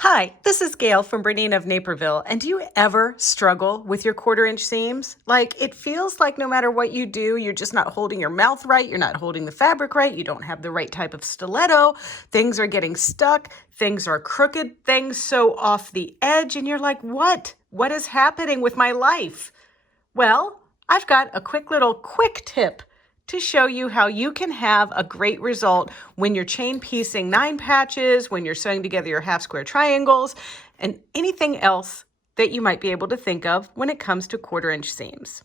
Hi, this is Gayle from BERNINA of Naperville, and do you ever struggle with your 1/4 inch seams? Like, it feels like no matter what you do, you're just not holding your mouth right, you're not holding the fabric right, you don't have the right type of stiletto, things are getting stuck, things are crooked, things so off the edge, and you're like, what? What is happening with my life? Well, I've got a quick tip to show you how you can have a great result when you're chain piecing 9 patches, when you're sewing together your half square triangles, and anything else that you might be able to think of when it comes to 1/4 inch seams.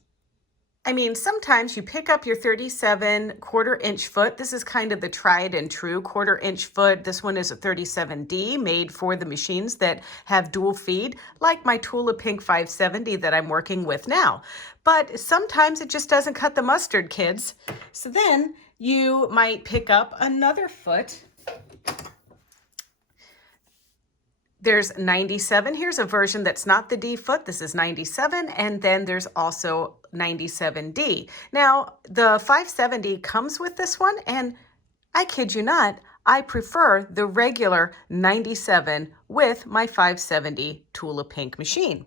I mean, sometimes you pick up your 37 1/4 inch foot. This is kind of the tried and true 1/4 inch foot. This one is a 37D, made for the machines that have dual feed, like my Tula Pink 570 that I'm working with now. But sometimes it just doesn't cut the mustard, kids. So then you might pick up another foot. There's 97. Here's a version that's not the D foot. This is 97. And then there's also 97D. Now, the 570 comes with this one, and I kid you not, I prefer the regular 97 with my 570 Tula Pink machine.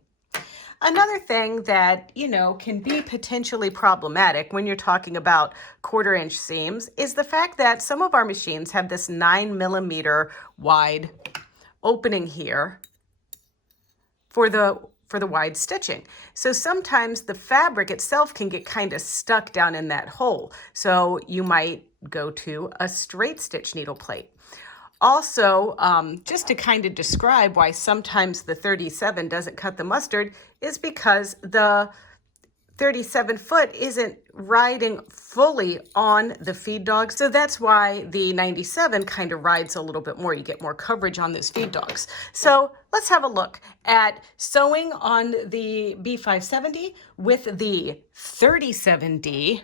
Another thing that, can be potentially problematic when you're talking about 1/4 inch seams is the fact that some of our machines have this 9mm wide opening here for the wide stitching. So sometimes the fabric itself can get kind of stuck down in that hole. So you might go to a straight stitch needle plate. Also, just to kind of describe why sometimes the 37 doesn't cut the mustard is because the 37 foot isn't riding fully on the feed dogs. So that's why the 97 kind of rides a little bit more. You get more coverage on those feed dogs. So let's have a look at sewing on the B570 with the 37D.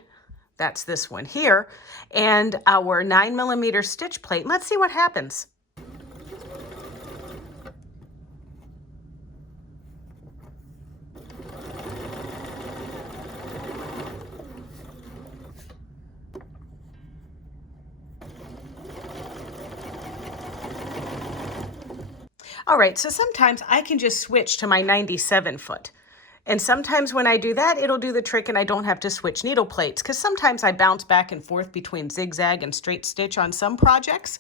That's this one here, and our 9mm stitch plate. Let's see what happens. All right, so sometimes I can just switch to my 97 foot. And sometimes when I do that, it'll do the trick and I don't have to switch needle plates, because sometimes I bounce back and forth between zigzag and straight stitch on some projects.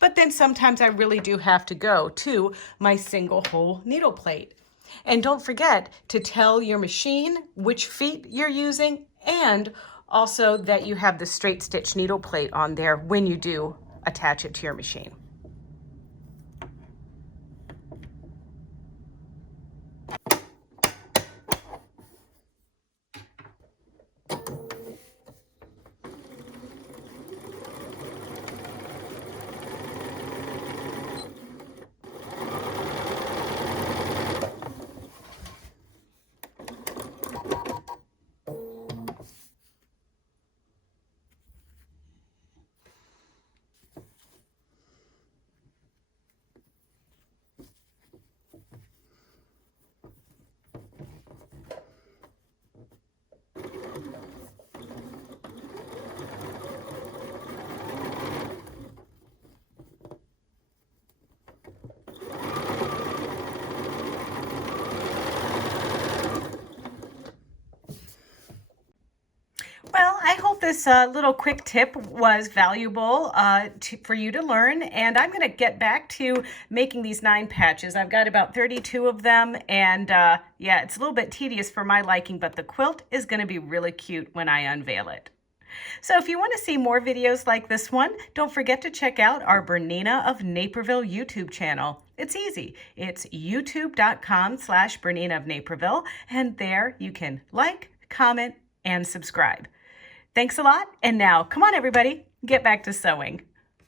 But then sometimes I really do have to go to my single hole needle plate. And don't forget to tell your machine which feet you're using, and also that you have the straight stitch needle plate on there when you do attach it to your machine. Well, I hope this little quick tip was valuable for you to learn, and I'm going to get back to making these 9 patches. I've got about 32 of them, and yeah, it's a little bit tedious for my liking, but the quilt is going to be really cute when I unveil it. So if you want to see more videos like this one, don't forget to check out our BERNINA of Naperville YouTube channel. It's easy. It's youtube.com/BERNINA of Naperville, and there you can like, comment, and subscribe. Thanks a lot, and now, come on everybody, get back to sewing.